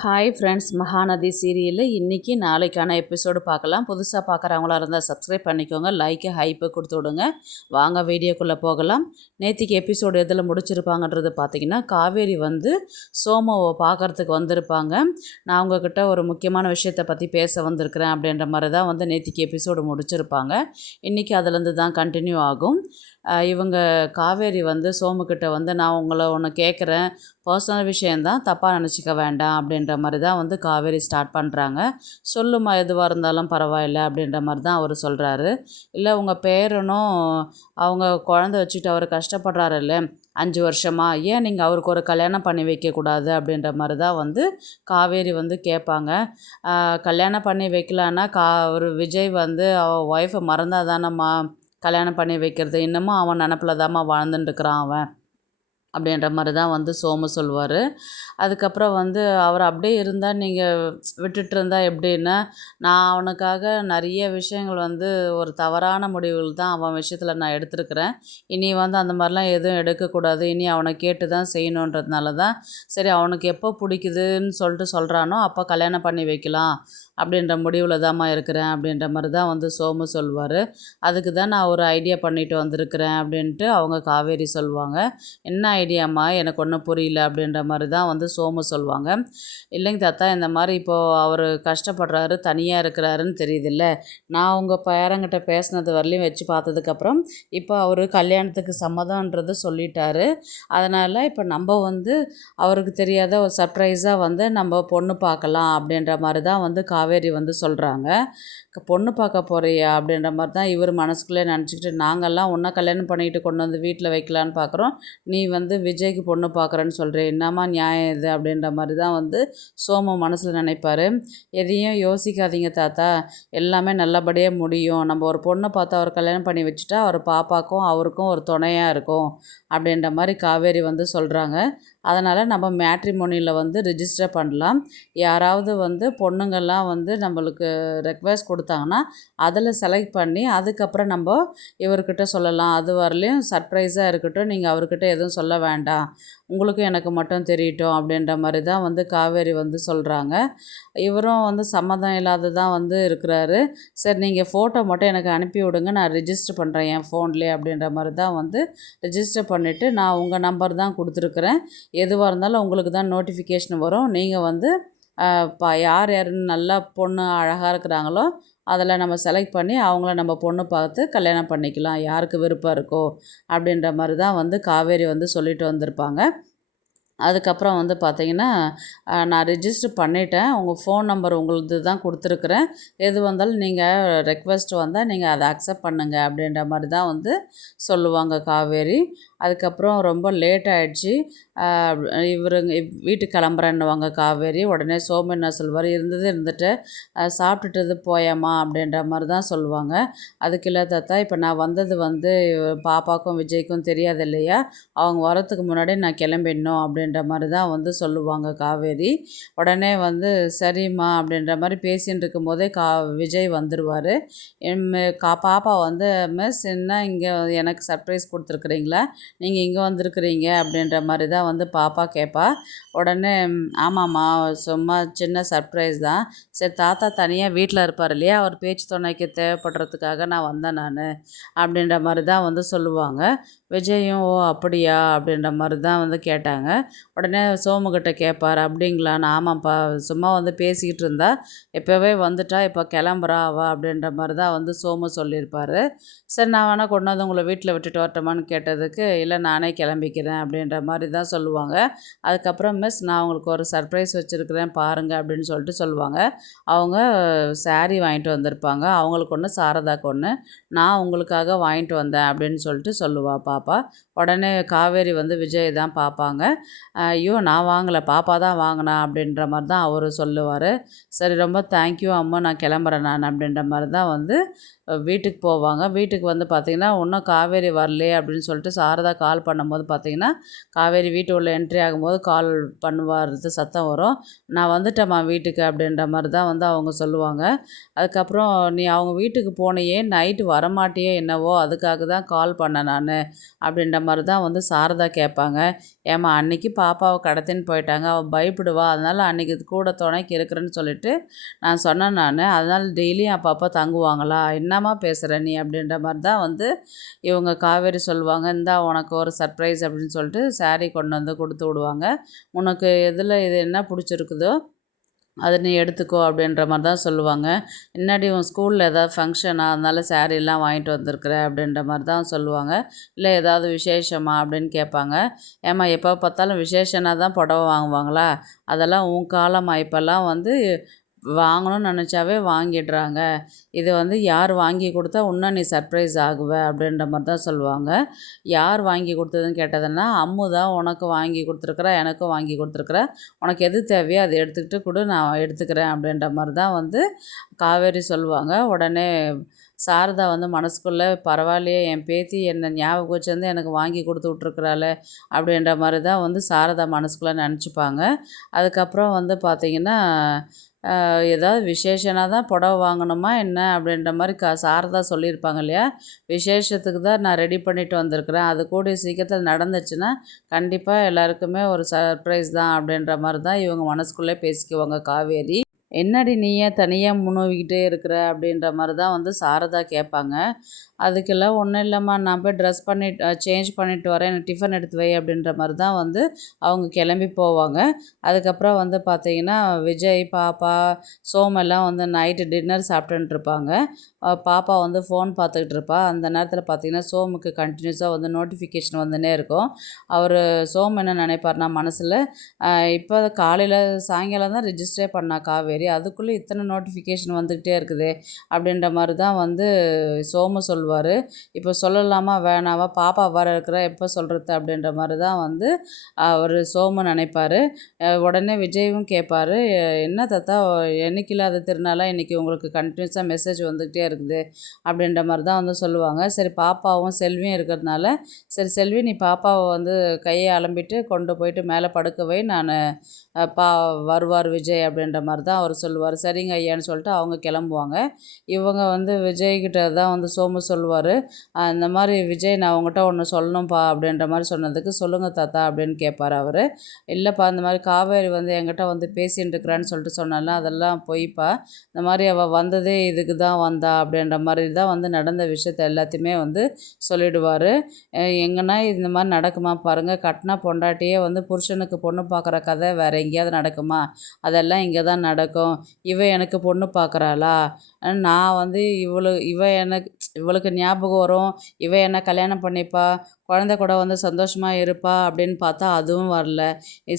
Hi friends, Mahanadi சீரியலில் இன்றைக்கி நாளைக்கான எபிசோடு பார்க்கலாம். புதுசாக பார்க்குறவங்களா இருந்தால் சப்ஸ்கிரைப் பண்ணிக்கோங்க, லைக்கு ஹைப்பு கொடுத்து விடுங்க. வாங்க வீடியோக்குள்ளே போகலாம். நேற்றுக்கு எபிசோடு எதில் முடிச்சிருப்பாங்கன்றது பார்த்திங்கன்னா, காவேரி வந்து சோமுவை பார்க்குறதுக்கு வந்திருப்பாங்க. நான் அவங்கக்கிட்ட ஒரு முக்கியமான விஷயத்தை பற்றி பேச வந்திருக்கிறேன் அப்படின்ற மாதிரி தான் வந்து நேற்றுக்கு எபிசோடு முடிச்சிருப்பாங்க. இன்றைக்கி அதுலேருந்து தான் கண்டினியூ ஆகும். இவங்க காவேரி வந்து சோமுக்கிட்ட வந்து நான் உங்களை ஒன்று கேட்குறேன், பர்சனல் விஷயந்தான், தப்பாக நினச்சிக்க வேண்டாம் அப்படின்ற மாதிரி தான் வந்து காவேரி ஸ்டார்ட் பண்ணுறாங்க. சொல்லுமா, எதுவாக இருந்தாலும் பரவாயில்ல அப்படின்ற மாதிரி தான் அவர் சொல்கிறாரு. இல்லை உங்கள் பேரனும் அவங்க குழந்தை வச்சுட்டு அவர் கஷ்டப்படுறாருல்ல 5 வருஷமாக, ஏன் நீங்கள் அவருக்கு ஒரு கல்யாணம் பண்ணி வைக்கக்கூடாது அப்படின்ற மாதிரி தான் வந்து காவேரி வந்து கேட்பாங்க. கல்யாணம் பண்ணி வைக்கலான்னா ஒரு விஜய் வந்து அவள் ஒய்ஃபை மறந்தால் தானம்மா கல்யாணம் பண்ணி வைக்கிறது, இன்னமும் அவன் நினப்பில் தாம்மா வாழ்ந்துட்டுருக்கிறான் அவன் அப்படின்ற மாதிரி தான் வந்து சோமு சொல்லுவார். அதுக்கப்புறம் வந்து அவர் அப்படியே இருந்தால் நீங்கள் விட்டுட்டு இருந்தால் எப்படின்னா, நான் அவனுக்காக நிறைய விஷயங்கள் வந்து ஒரு தவறான முடிவுகள் தான் அவன் விஷயத்தில் நான் எடுத்திருக்கிறேன். இனி வந்து அந்த மாதிரிலாம் எதுவும் எடுக்கக்கூடாது, இனி அவனை கேட்டு தான் செய்யணுன்றதுனால தான் சரி அவனுக்கு எப்போ பிடிக்குதுன்னு சொல்கிறானோ அப்போ கல்யாணம் பண்ணி வைக்கலாம் அப்படின்ற முடிவில் தாம்மா இருக்கிறேன் அப்படின்ற மாதிரி தான் வந்து சோமு சொல்லுவார். அதுக்கு தான் நான் ஒரு ஐடியா பண்ணிட்டு வந்திருக்கிறேன் அப்படின்ட்டு அவங்க காவேரி சொல்லுவாங்க. என்ன ஐடியாம்மா, எனக்கு ஒன்றும் புரியல அப்படின்ற மாதிரி தான் வந்து சோமு சொல்லுவாங்க. இல்லைங்க தாத்தா, இந்த மாதிரி இப்போது அவர் கஷ்டப்படுறாரு, தனியாக இருக்கிறாருன்னு தெரியுதில்ல, நான் உங்கள் பேரங்கிட்ட பேசினது வரலையும் வச்சு பார்த்ததுக்கப்புறம் இப்போ அவர் கல்யாணத்துக்கு சம்மதம்ன்றது சொல்லிட்டாரு. அதனால் இப்போ நம்ம வந்து அவருக்கு தெரியாத ஒரு சர்ப்ரைஸாக வந்து நம்ம பொண்ணு பார்க்கலாம் அப்படின்ற மாதிரி தான் வந்து காவேரி வந்து சொல்கிறாங்க. பொண்ணு பார்க்க போறியா அப்படின்ற மாதிரி தான் இவர் மனசுக்குள்ளே நினச்சிக்கிட்டு, நாங்கள்லாம் ஒன்றா கல்யாணம் பண்ணிக்கிட்டு கொண்டு வந்து வீட்டில் வைக்கலான்னு பார்க்குறோம், நீ வந்து விஜய்க்கு பொண்ணு பார்க்குறேன்னு சொல்கிறேன், என்னம்மா நியாயம் இது அப்படின்ற மாதிரி தான் வந்து சோமு மனசில் நினைப்பார். எதையும் யோசிக்காதீங்க தாத்தா, எல்லாமே நல்லபடியாக முடியும், நம்ம ஒரு பொண்ணை பார்த்து அவர் கல்யாணம் பண்ணி வச்சுட்டா அவர் பாப்பாக்கும் அவருக்கும் ஒரு துணையாக இருக்கும் அப்படின்ற மாதிரி காவேரி வந்து சொல்கிறாங்க. அதனால் நம்ம மேட்ரிமோனியில் வந்து ரிஜிஸ்டர் பண்ணலாம். யாராவது வந்து பொண்ணுங்கள்லாம் வந்து நம்மளுக்கு ரெக்வெஸ்ட் கொடுத்தாங்கன்னா அதில் செலக்ட் பண்ணி அதுக்கப்புறம் நம்ம இவர்கிட்ட சொல்லலாம். அது வரலையும் சர்ப்ரைஸாக இருக்கட்டும், நீங்கள் அவர்கிட்ட எதுவும் சொல்ல வேண்டாம், உங்களுக்கும் எனக்கு மட்டும் தெரியட்டும் அப்படின்ற மாதிரி தான் வந்து காவேரி வந்து சொல்கிறாங்க. இவரும் வந்து சம்மதம் இல்லாததான் வந்து இருக்கிறாரு. சரி நீங்கள் ஃபோட்டோ மட்டும் எனக்கு அனுப்பி விடுங்க, நான் ரிஜிஸ்டர் பண்ணுறேன் என் ஃபோன்லேயே அப்படின்ற மாதிரி தான் வந்து ரிஜிஸ்டர் பண்ணிவிட்டு, நான் உங்கள் நம்பர் தான் கொடுத்துருக்குறேன், எதுவாக இருந்தாலும் உங்களுக்கு தான் நோட்டிஃபிகேஷன் வரும், நீங்கள் வந்து யார் யாருன்னு நல்லா பொண்ணு அழகாக இருக்கிறாங்களோ அதில் நம்ம செலக்ட் பண்ணி அவங்கள நம்ம பொண்ணு பார்த்து கல்யாணம் பண்ணிக்கலாம், யாருக்கு விருப்பம் இருக்கோ அப்படின்ற மாதிரி தான் வந்து காவேரி வந்து சொல்லிட்டு வந்திருப்பாங்க. அதுக்கப்புறம் வந்து பார்த்திங்கன்னா, நான் ரிஜிஸ்டர் பண்ணிட்டேன், உங்கள் ஃபோன் நம்பர் உங்களுது தான் கொடுத்துருக்குறேன், எது வந்தாலும் நீங்கள் ரெக்வெஸ்ட் வந்தால் நீங்கள் அதை அக்செப்ட் பண்ணுங்கள் அப்படின்ற மாதிரி தான் வந்து சொல்லுவாங்க காவேரி. அதுக்கப்புறம் ரொம்ப லேட் ஆகிடுச்சி, இவருங்க வீட்டுக்கு கிளம்புறேன்னுவாங்க காவேரி. உடனே சோமு என்ன சொல்வார், இருந்துட்டு சாப்பிட்டுட்டு போயாம்மா அப்படின்ற மாதிரி தான் சொல்லுவாங்க. அதுக்கு இல்லை தாத்தா, இப்போ நான் வந்தது வந்து பாப்பாவுக்கும் விஜய்க்கும் தெரியாது இல்லையா, அவங்க வரத்துக்கு முன்னாடி நான் கிளம்பிடணும் அப்படின்ற மாதிரி தான் வந்து சொல்லுவாங்க காவேரி. உடனே வந்து சரிம்மா அப்படின்ற மாதிரி பேசின்னு இருக்கும்போதே விஜய் வந்துடுவார். பாப்பா வந்து மிஸ் என்ன இங்கே எனக்கு சர்ப்ரைஸ் கொடுத்துருக்குறீங்களா, நீங்கள் இங்கே வந்திருக்கிறீங்க அப்படின்ற மாதிரி தான் வந்து பாப்பா கேட்பா. உடனே ஆமாம்மா, சும்மா சின்ன சர்ப்ரைஸ் தான், சரி தாத்தா தனியாக வீட்டில் இருப்பார் இல்லையா, அவர் பேச்சு துணைக்கு தேவைப்படுறதுக்காக நான் வந்தேன் நான் அப்படின்ற மாதிரி தான் வந்து சொல்லுவாங்க. விஜயும் ஓ அப்படியா அப்படின்ற மாதிரி தான் வந்து கேட்டாங்க. உடனே சோமுக்கிட்ட கேட்பார், அப்படிங்களான்னு. ஆமாம்ப்பா, சும்மா வந்து பேசிக்கிட்டு இருந்தா, இப்போவே வந்துட்டா, இப்போ கிளம்புறா அவள் அப்படின்ற மாதிரி தான் வந்து சோமு சொல்லியிருப்பார். சரி நான் வேணால் கொண்டு வந்து உங்களை வீட்டில் விட்டுட்டு வரட்டுமான்னு கேட்டதுக்கு, இல்லை நானே கிளம்பிக்கிறேன் அப்படின்ற மாதிரி தான் சொல்லுவாங்க. அதுக்கப்புறம் மிஸ் நான் உங்களுக்கு ஒரு சர்ப்ரைஸ் வச்சுருக்கிறேன் பாருங்கள் அப்படின்னு சொல்லிட்டு சொல்லுவாங்க. அவங்க சாரீ வாங்கிட்டு வந்திருப்பாங்க, அவங்களுக்கு ஒன்று சாரதாக்கு ஒன்று, நான் உங்களுக்காக வாங்கிட்டு வந்தேன் அப்படின்னு சொல்லிட்டு சொல்லுவாள் பாப்பா. உடனே காவேரி வந்து விஜய் தான் பார்ப்பாங்க. ஐயோ நான் வாங்கலை, பாப்பா தான் வாங்கினா அப்படின்ற மாதிரி தான் அவர் சொல்லுவார். சரி ரொம்ப தேங்க்யூ அம்மா, நான் கிளம்புறேன் நான் அப்படின்ற மாதிரி தான் வந்து வீட்டுக்கு போவாங்க. வீட்டுக்கு வந்து பார்த்திங்கன்னா இன்னும் காவேரி வரலையே அப்படின்னு சொல்லிட்டு சாரதா கால் பண்ணும்போது பார்த்திங்கன்னா, காவேரி வீட்டு உள்ள என்ட்ரி ஆகும்போது கால் பண்ணுவார்து சத்தம் வரும். நான் வந்துட்டேம்மா வீட்டுக்கு அப்படின்ற மாதிரி தான் வந்து அவங்க சொல்லுவாங்க. அதுக்கப்புறம் நீ அவங்க வீட்டுக்கு போனையே, நைட்டு வரமாட்டியே என்னவோ, அதுக்காக தான் கால் பண்ணேன் நான், அப்படின்ற மாதிரி தான் வந்து சாரதா கேட்பாங்க. ஏம்மா அன்னைக்கு பாப்பாவை கடத்தின்னு போயிட்டாங்க, அவள் பயப்படுவா, அதனால் அன்றைக்கி கூட துணைக்கு இருக்கிறேன்னு சொல்லிட்டு நான் சொன்னேன் அதனால் டெய்லியும் அப்பப்போ தங்குவாங்களா, என்னம்மா பேசுகிற நீ அப்படின்ற மாதிரி தான் வந்து இவங்க காவேரி சொல்லுவாங்க. இந்தா உனக்கு ஒரு சர்ப்ரைஸ் அப்படின்னு சொல்லிட்டு saree கொண்டு வந்து கொடுத்து விடுவாங்க. உனக்கு எதில் இது என்ன பிடிச்சிருக்குதோ அதை நீ எடுத்துக்கோ அப்படின்ற மாதிரி தான் சொல்லுவாங்க. என்னாடி உன் ஸ்கூலில் ஏதாவது ஃபங்க்ஷனா, அதனால சாரீலாம் வாங்கிட்டு வந்திருக்கிற அப்படின்ற மாதிரி தான் சொல்லுவாங்க. இல்லை ஏதாவது விசேஷமா அப்படின்னு கேட்பாங்க. ஏம்மா எப்போ பார்த்தாலும் விசேஷனா தான் புடவை வாங்குவாங்களா, அதெல்லாம் உன் காலமா, இப்போல்லாம் வந்து வாங்கணும்னு நினச்சாவே வாங்கிடுறாங்க. இது வந்து யார் வாங்கி கொடுத்தா இன்னும் நீ சர்ப்ரைஸ் ஆகுவ அப்படின்ற மாதிரி தான் சொல்லுவாங்க. யார் வாங்கி கொடுத்ததுன்னு கேட்டதுன்னா, அம்மு தான் உனக்கு வாங்கி கொடுத்துருக்குறா, எனக்கும் வாங்கி கொடுத்துருக்குறா, உனக்கு எது தேவையோ அதை எடுத்துக்கிட்டு கொடு, நான் எடுத்துக்கிறேன் அப்படின்ற மாதிரி தான் வந்து காவேரி சொல்லுவாங்க. உடனே சாரதா வந்து மனசுக்குள்ளே பரவாயில்லையே, என் பேத்தி என்னை ஞாபகம் வச்சு வந்து எனக்கு வாங்கி கொடுத்து விட்ருக்குறாளே அப்படின்ற மாதிரி தான் வந்து சாரதா மனசுக்குள்ளே நினச்சிப்பாங்க. அதுக்கப்புறம் வந்து பார்த்திங்கன்னா ஏதாவது விசேஷனா தான் புடவை வாங்கணுமா என்ன அப்படின்ற மாதிரி சாரதா சொல்லியிருப்பாங்க இல்லையா, விசேஷத்துக்கு தான் நான் ரெடி பண்ணிட்டு வந்திருக்கிறேன், அது கூடிய சீக்கிரத்தில் நடந்துச்சுன்னா கண்டிப்பாக எல்லாருக்குமே ஒரு சர்ப்ரைஸ் தான் அப்படின்ற மாதிரி தான் இவங்க மனசுக்குள்ளே பேசிக்குவாங்க காவேரி. என்னடி நீ ஏன் தனியாக முணுகிக்கிட்டே இருக்கிற அப்படின்ற மாதிரி தான் வந்து சாரதா கேட்பாங்க. அதுக்கெல்லாம் ஒன்றும் இல்லைம்மா, நான் போய் ட்ரெஸ் பண்ணிட்டு சேஞ்ச் பண்ணிட்டு வரேன், எனக்கு டிஃபன் எடுத்து வை அப்படின்ற மாதிரி தான் வந்து அவங்க கிளம்பி போவாங்க. அதுக்கப்புறம் வந்து பார்த்திங்கன்னா விஜய், பாப்பா, சோமெல்லாம் வந்து நைட்டு டின்னர் சாப்பிட்டுன்னு இருப்பாங்க. பாப்பா வந்து ஃபோன் பார்த்துக்கிட்டு இருப்பா. அந்த நேரத்தில் பார்த்திங்கன்னா சோமுக்கு கண்டினியூஸாக வந்து நோட்டிஃபிகேஷன் வந்துன்னே இருக்கும். அவர் சோம் என்ன நினைப்பார்னா மனசில், இப்போ காலையில் சாயங்காலம் தான் ரிஜிஸ்டரே பண்ணா காவேரி, அதுக்குள்ளே இத்தனை நோட்டிஃபிகேஷன் வந்துக்கிட்டே இருக்குது அப்படின்ற மாதிரி தான் வந்து சோமு சொல்வார். இப்போ சொல்லலாமா வேணாவா, பாப்பா வர இருக்கிற எப்போ சொல்கிறது அப்படின்ற மாதிரி தான் வந்து அவர் சோமு நினைப்பார். உடனே விஜயும் கேட்பார், என்ன தாத்தா என்னைக்கு இல்லாத திருநாளாக இன்றைக்கி உங்களுக்கு கண்டினியூஸாக மெசேஜ் வந்துக்கிட்டே இருக்குது அப்படின்ற மாதிரி தான் வந்து சொல்லுவாங்க. சரி பாப்பாவும் செல்வியும் இருக்கிறதுனால, சரி செல்வி நீ பாப்பாவை வந்து கையை அலம்பிட்டு கொண்டு போயிட்டு மேலே படுக்க வை, நான் வருவார் விஜய் அப்படின்ற மாதிரி தான் அவர் சொல்லுவார். சரிங்க ஐயான்னு சொல்லிட்டு அவங்க கிளம்புவாங்க. இவங்க வந்து விஜய்கிட்ட தான் வந்து சோமு சொல்லுவார், இந்த மாதிரி விஜய் நான் உங்கள்கிட்ட ஒன்று சொல்லணும்ப்பா அப்படின்ற மாதிரி சொன்னதுக்கு, சொல்லுங்கள் தாத்தா அப்படின்னு கேட்பார் அவர். இல்லைப்பா இந்த மாதிரி காவேரி வந்து என்கிட்ட வந்து பேசின்னு இருக்கிறான்னு சொல்லிட்டு சொன்னால அதெல்லாம் பொய்ப்பா, இந்த மாதிரி அவள் வந்ததே இதுக்கு தான் வந்தா அப்படின்ற மாதிரி தான் வந்து நடந்த விஷயத்த எல்லாத்தையுமே வந்து சொல்லிடுவார். எங்கன்னா இந்த மாதிரி நடக்குமா பாருங்கள், கட்டினா பொண்டாட்டியே வந்து புருஷனுக்கு பொண்ணு பார்க்குற கதை வேறு எங்கேயாவது நடக்குமா, அதெல்லாம் இங்கே தான் நடக்கும். எனக்கு பொண்ணு பார்க்குறாளா, நான் வந்து இவளுக்கு ஞாபகம் வரும், என்ன கல்யாணம் பண்ணிப்பா, குழந்தை கூட வந்து சந்தோஷமாக இருப்பா அப்படின்னு பார்த்தா அதுவும் வரல.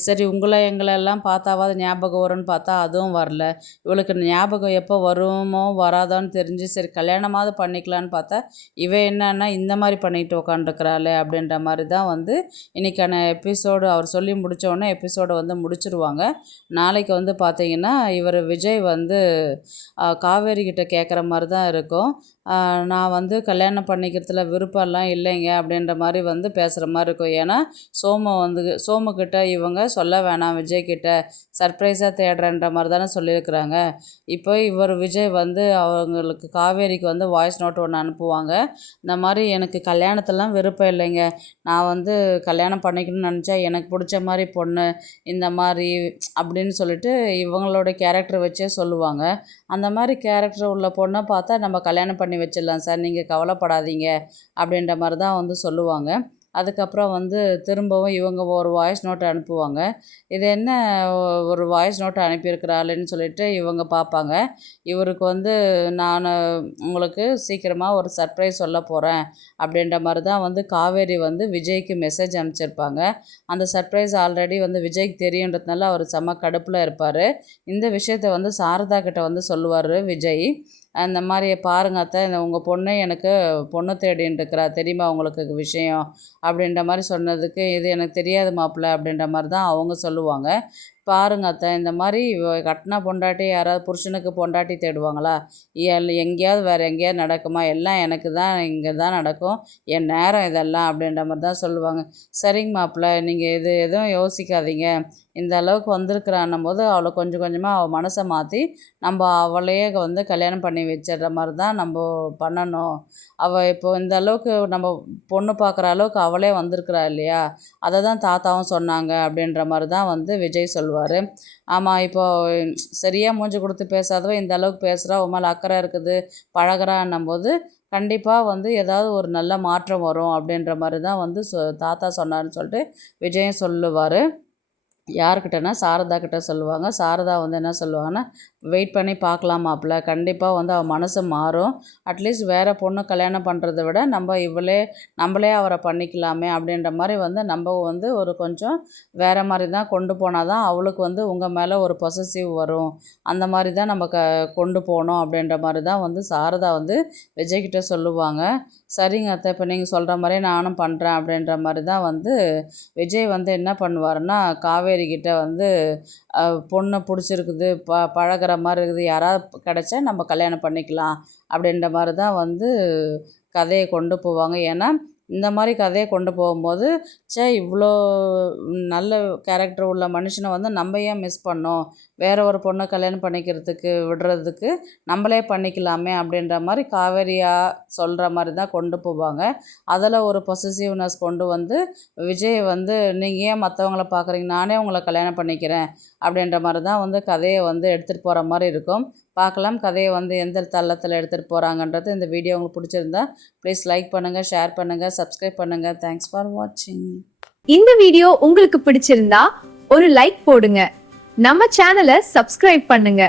சரி எங்களெல்லாம் பார்த்தாவது ஞாபகம் வரும்னு பார்த்தா அதுவும் வரல. இவளுக்கு ஞாபகம் எப்போ வருமோ வராதான்னு தெரிஞ்சு சரி கல்யாணமாவது பண்ணிக்கலான்னு பார்த்தா என்னன்னா இந்த மாதிரி பண்ணிட்டு உக்காந்துருக்குறாளே அப்படின்ற மாதிரி தான் வந்து இன்றைக்கான எபிசோடு அவர் சொல்லி முடித்தோடனே எபிசோடை வந்து முடிச்சிருவாங்க. நாளைக்கு வந்து பார்த்திங்கன்னா இவர் விஜய் வந்து காவேரி கிட்ட கேட்குற மாதிரி தான் இருக்கும். நான் வந்து கல்யாணம் பண்ணிக்கிறதுல விருப்பம்லாம் இல்லைங்க அப்படின்ற மாதிரி வந்து பேசுகிற மாதிரி இருக்கும். ஏன்னா சோமுக்கிட்ட இவங்க சொல்ல வேணாம், விஜய்கிட்ட சர்ப்ரைஸாக தேடுறன்ற மாதிரி தானே சொல்லியிருக்கிறாங்க. இப்போ விஜய் வந்து அவங்களுக்கு காவேரிக்கு வந்து வாய்ஸ் நோட் ஒன்று அனுப்புவாங்க. இந்த மாதிரி எனக்கு கல்யாணத்தெல்லாம் விருப்பம் இல்லைங்க, நான் வந்து கல்யாணம் பண்ணிக்கணும்னு நினச்சா எனக்கு பிடிச்ச மாதிரி பொண்ணு இந்த மாதிரி அப்படின்னு சொல்லிட்டு இவங்களோட கேரக்டர் வச்சே சொல்லுவாங்க. அந்த மாதிரி கேரக்டர் உள்ள பொண்ணை பார்த்தா நம்ம கல்யாணம் பண்ணி வச்சிடலாம் சார், நீங்கள் கவலைப்படாதீங்க அப்படின்ற மாதிரி தான் வந்து சொல்லுவாங்க. அதுக்கப்புறம் வந்து திரும்பவும் இவங்க ஒரு வாய்ஸ் நோட் அனுப்புவாங்க. இது என்ன ஒரு வாய்ஸ் நோட் அனுப்பியிருக்கிறாள்னு சொல்லிட்டு இவங்க பார்ப்பாங்க. இவருக்கு வந்து நான் உங்களுக்கு சீக்கிரமாக ஒரு சர்ப்ரைஸ் சொல்ல போகிறேன் அப்படின்ற மாதிரி தான் வந்து காவேரி வந்து விஜய்க்கு மெசேஜ் அனுப்பிச்சிருப்பாங்க. அந்த சர்ப்ரைஸ் ஆல்ரெடி வந்து விஜய்க்கு தெரியுன்றதுனால அவர் செம்ம கடுப்பில் இருப்பார். இந்த விஷயத்தை வந்து சாரதா கிட்ட வந்து சொல்லுவார் விஜய். அந்த மாதிரி பாருங்க அத்தை, உங்கள் பொண்ணு எனக்கு பொண்ணு தேடின்னு இருக்கிறா, தெரியுமா உங்களுக்கு விஷயம் அப்படின்ற மாதிரி சொன்னதுக்கு, இது எனக்கு தெரியாது மாப்பிள்ளை அப்படின்ற மாதிரி தான் அவங்க சொல்லுவாங்க. பாருங்க அத்தை, இந்த மாதிரி கட்டின பொண்டாட்டி யாராவது புருஷனுக்கு பொண்டாட்டி தேடுவாங்களா? எங்கேயாவது வேறு எங்கேயாவது நடக்குமா? எல்லாம் எனக்கு தான் இங்கே தான் நடக்கும், என் நேரம் இதெல்லாம் அப்படின்ற மாதிரி தான் சொல்லுவாங்க. சரிங்க மாப்பிள்ள, நீங்கள் எதுவும் யோசிக்காதீங்க. இந்த அளவுக்கு வந்திருக்கிறான்னும் போது அவளை கொஞ்சம் கொஞ்சமாக அவள் மனசை மாற்றி நம்ம அவளையே கல்யாணம் பண்ணி வச்சிடுற மாதிரி தான் நம்ம பண்ணணும். அவள் இப்போ இந்த அளவுக்கு நம்ம பொண்ணு பார்க்குற அளவுக்கு அவளே வந்திருக்கிறா இல்லையா, அதை தான் தாத்தாவும் சொன்னாங்க அப்படின்ற மாதிரி தான் விஜய் சொல்லுவார். ஆமாம், இப்போ சரியாக மூஞ்சி கொடுத்து பேசாதவ இந்த அளவுக்கு பேசுகிறா, உன் மேலே அக்கறை இருக்குது, பழகிறான்னும் போது கண்டிப்பாக ஏதாவது ஒரு நல்ல மாற்றம் வரும் அப்படின்ற மாதிரி தான் தாத்தா சொன்னார்னு சொல்லிட்டு விஜயும் சொல்லுவார். யார்கிட்டனா சாரதா கிட்ட சொல்லுவாங்க. சாரதா என்ன சொல்லுவாங்கன்னா, வெயிட் பண்ணி பார்க்கலாம் மாப்பிள்ள, கண்டிப்பாக அவள் மனசு மாறும். அட்லீஸ்ட் வேறு பொண்ணு கல்யாணம் பண்ணுறத விட நம்மளே அவரை பண்ணிக்கலாமே அப்படின்ற மாதிரி நம்ம ஒரு கொஞ்சம் வேறு மாதிரி தான் கொண்டு போனால் தான் அவளுக்கு உங்கள் மேலே ஒரு பொசசிவ் வரும். அந்த மாதிரி தான் நம்ம கொண்டு போகணும் அப்படின்ற மாதிரி தான் சாரதா விஜய்கிட்ட சொல்லுவாங்க. சரிங்க அத்தை, இப்போ நீங்கள் சொல்கிற மாதிரியே நானும் பண்ணுறேன் அப்படின்ற மாதிரி தான் விஜய் என்ன பண்ணுவாருன்னா, காவேரி கிட்ட பொண்ணு பிடிச்சிருக்குது, பழகிற மாதிரி இருக்குது, யாராவது கிடைச்சா நம்ம கல்யாணம் பண்ணிக்கலாம் அப்படின்ற மாதிரி தான் கதையை கொண்டு போவாங்க. ஏன்னா இந்த மாதிரி கதையை கொண்டு போகும்போது, இவ்வளோ நல்ல கேரக்டர் உள்ள மனுஷனை நம்ம ஏன் மிஸ் பண்ணோம், வேறு ஒரு பொண்ணை கல்யாணம் பண்ணிக்கிறதுக்கு விடுறதுக்கு நம்மளே பண்ணிக்கலாமே அப்படின்ற மாதிரி காவேரியா சொல்கிற மாதிரி தான் கொண்டு போவாங்க. அதில் ஒரு பொசசிவ்னஸ் கொண்டு விஜய் நீங்கள் ஏன் மற்றவங்கள பார்க்குறீங்க, நானே உங்களை கல்யாணம் பண்ணிக்கிறேன் அப்படின்ற மாதிரி தான் கதையை எடுத்துகிட்டு போகிற மாதிரி இருக்கும். பார்க்கலாம் கதையை எந்த தளத்தில் எடுத்துகிட்டு போகிறாங்கன்றது. இந்த வீடியோ உங்களுக்கு பிடிச்சிருந்தா ப்ளீஸ் லைக் பண்ணுங்கள், ஷேர் பண்ணுங்கள், சப்ஸ்கிரைப் பண்ணுங்கள். தேங்க்ஸ் ஃபார் வாட்சிங். இந்த வீடியோ உங்களுக்கு பிடிச்சிருந்தா ஒரு லைக் போடுங்க, நம்ம சேனலை சப்ஸ்கிரைப் பண்ணுங்க.